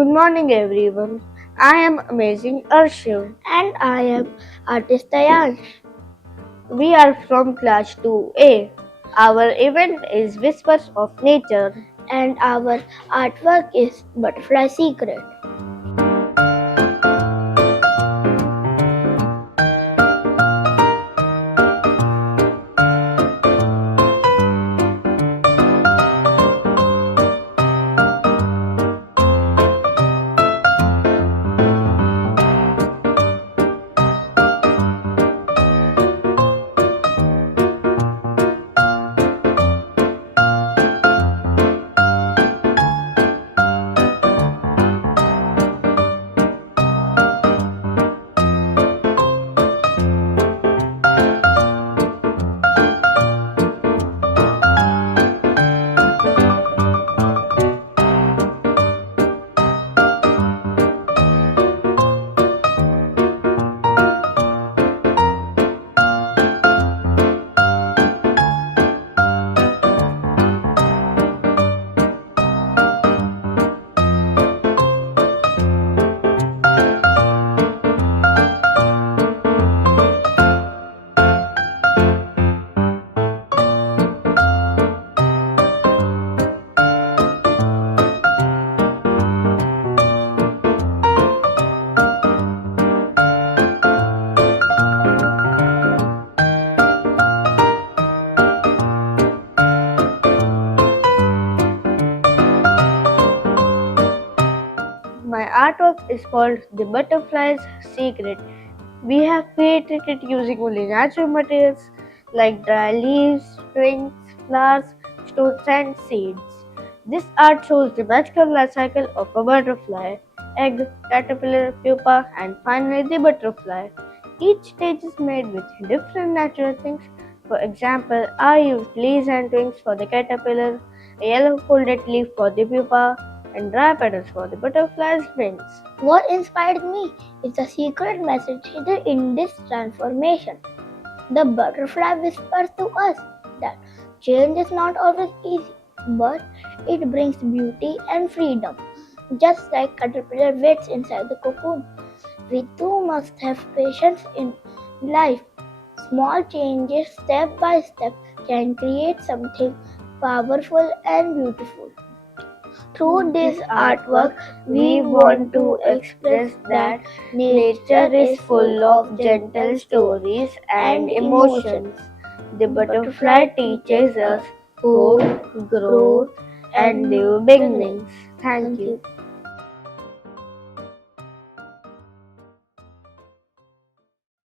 Good morning, everyone. I am Amazing Arshiv. And I am artist Ayaansh. We are from Class 2A. Our event is Whispers of Nature. And our artwork is Butterfly Secret. My artwork is called The Butterfly's Secret. We have created it using only natural materials like dry leaves, twigs, flowers, stones, and seeds. This art shows the magical life cycle of a butterfly: egg, caterpillar, pupa, and finally the butterfly. Each stage is made with different natural things. For example, I used leaves and twigs for the caterpillar, a yellow folded leaf for the pupa, and dry petals for the butterfly's wings. What inspired me is the secret message hidden in this transformation. The butterfly whispers to us that change is not always easy, but it brings beauty and freedom. Just like caterpillar waits inside the cocoon, we too must have patience in life. Small changes, step by step, can create something powerful and beautiful. Through this artwork, we want to express that Nature is full of gentle stories and emotions. The butterfly teaches us hope, growth, and new beginnings. Thank you.